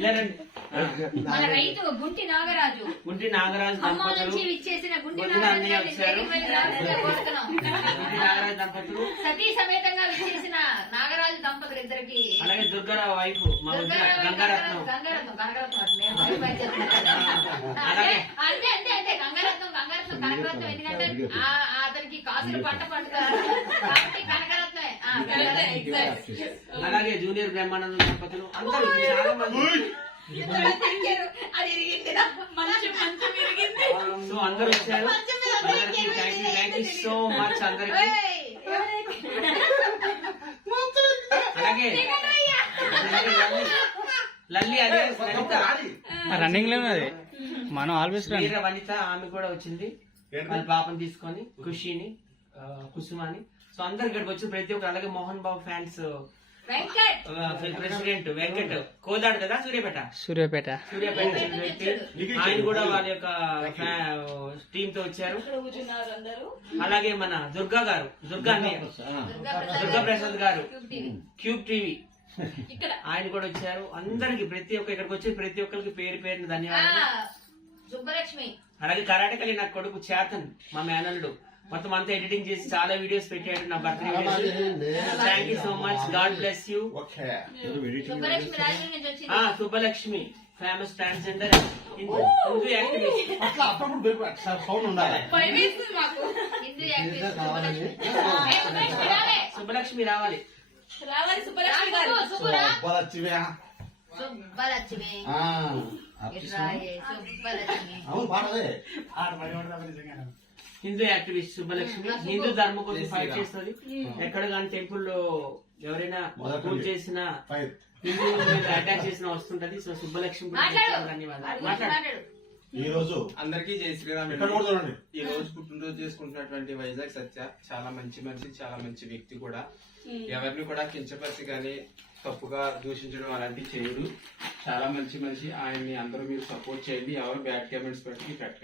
మన రైతు గుంటి నాగరాజు దంపతులు విచ్చేసిన గుంటి నాగరాజు దంపతులు సతీ సమేతంగా విచ్చేసిన నాగరాజు దంపతులు ఇద్దరికి, అలాగే దుర్గారావు వైఫ్ గంగారత్నం. అంతే అంతే అంతే గంగారత్నం కనకరత్నం. ఎందుకంటే అతనికి కాసులు పంట పండుతారు కాబట్టి కనకరత్నమే. అలాగే జూనియర్ బ్రహ్మానందం దంపతులు అందరూ చాలా మంది. సో అందరూ వచ్చారు. థ్యాంక్ యూ సో మచ్ అందరికి. అలాగే లల్లి అదే రన్నింగ్ లో ఉన్నది మనం ఆల్వేస్ వనిత, ఆమె కూడా వచ్చింది వాళ్ళ పాపని తీసుకొని, ఖుషిని, కుసుమాని. సో అందరు ఇక్కడికి వచ్చి ప్రతి ఒక్కరు. అలాగే మోహన్ బాబు ఫ్యాన్స్ ప్రెసిడెంట్ వెంకట్ కోదాడు కదా, సూర్యాపేట వ్యక్తి, ఆయన కూడా వాళ్ళ యొక్క టీమ్ తో వచ్చారు. అలాగే మన దుర్గా ప్రసాద్ గారు క్యూబ్ టీవీ ఆయన కూడా వచ్చారు. అందరికి ప్రతి ఒక్క ఇక్కడికి వచ్చి ప్రతి ఒక్కరికి పేరు పేరుని ధన్యవాదాలు. సుబ్బలక్ష్మి, అలాగే కరాటకలి నా కొడుకు చేతన్, మా మేనల్లుడు, మొత్తం అంతా ఎడిటింగ్ చేసి చాలా వీడియోస్ పెట్టాడు నా birthday videos. Thank you so much, God bless you. Subbalakshmi famous transgender Hindu activist. Subbalakshmi రావాలి. హిందూ యాక్టివిస్ట్ సుబ్బలక్ష్మి. హిందూ ధర్మం కోసం ఫైట్ చేస్తుంది. ఎక్కడ కానీ టెంపుల్ లో ఎవరైనా పూజ చేసినా, హిందూ అటాక్ చేసినా వస్తుంటది. సో సుబ్బలక్ష్మి ధన్యవాదాలు. ఈ రోజు అందరికీ జై శ్రీరామ్. ఈ రోజు పుట్టినరోజు చేసుకుంటున్నటువంటి వైజాగ్ సత్య చాలా మంచి మనిషి, చాలా మంచి వ్యక్తి కూడా. ఎవరిని కూడా కించపరిచి కానీ తప్పుగా దూషించడం అలాంటివి చేయడు. చాలా మంచి మనిషి. ఆయన్ని అందరూ మీరు సపోర్ట్ చేయండి. ఎవరు బ్యాడ్ కామెంట్స్ పెట్టి